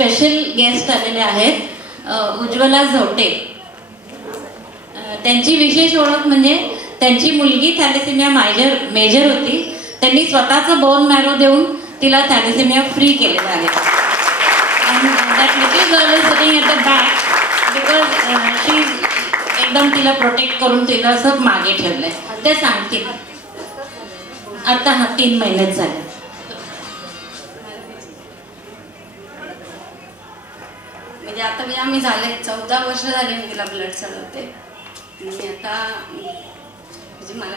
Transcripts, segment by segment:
Special guest आलेले आहेत, उज्ज्वला झोटे. त्यांची विशेष ओळख म्हणजे त्यांची मुलगी थॅलेसेमिया मेजर होती. त्यांनी स्वतःचं बोन मॅरो देऊन तिला थॅलेसेमिया फ्री केलेलं आहे. That little girl is sitting at the back because she एकदम तिला प्रोटेक्ट करून तिला असं मागे ठेवलंय. ते सांगतील आता 3 महिनेच झाले. म्हणजे आता आम्ही झाले 14 वर्ष झाले मी तिला ब्लड चढवते. आणि आता म्हणजे मला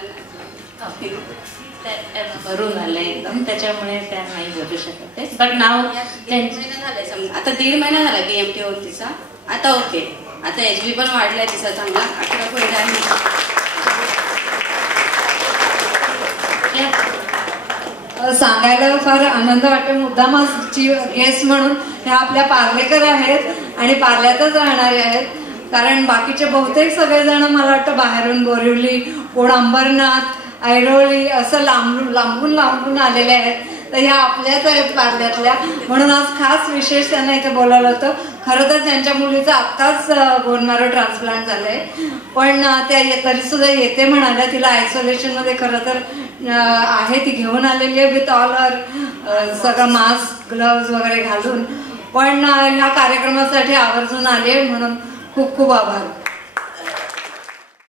भरून आलंय एकदम, त्याच्यामुळे त्या नाही बोलू शकत. बट नाव झालंय समजा, आता 1.5 महिना झाला BMT होत तिचा. आता ओके, आता HB पण वाढलाय तिचा चांगला, 18.8. सांगायला फार आनंद वाटतो. मुद्दामच गेस्ट म्हणून ह्या आपल्या पार्लेकर आहेत आणि पार्ल्यातच राहणारे आहेत. कारण बाकीचे बहुतेक सगळेजण मला वाटतं बाहेरून बोरिवली, कोण अंबरनाथ, ऐरोली असं लांबून आलेले आहेत. तर ह्या आपल्याच आहेत पार्ल्यातल्या, म्हणून आज खास विशेष त्यांना इथे बोलावलं होतं. खरं तर त्यांच्या मुलीचं आत्ताच बोन मॅरो ट्रान्सप्लांट झालंय, पण त्या तरी सुद्धा येते म्हणाल्या. तिला आयसोलेशन मध्ये खरं तर आहे, ती घेऊन आलेली आहे विथ ऑल हर सगळं मास्क, ग्लव्ज वगैरे घालून. पण ह्या कार्यक्रमासाठी आवर्जून आले, म्हणून खूप खूप आभार.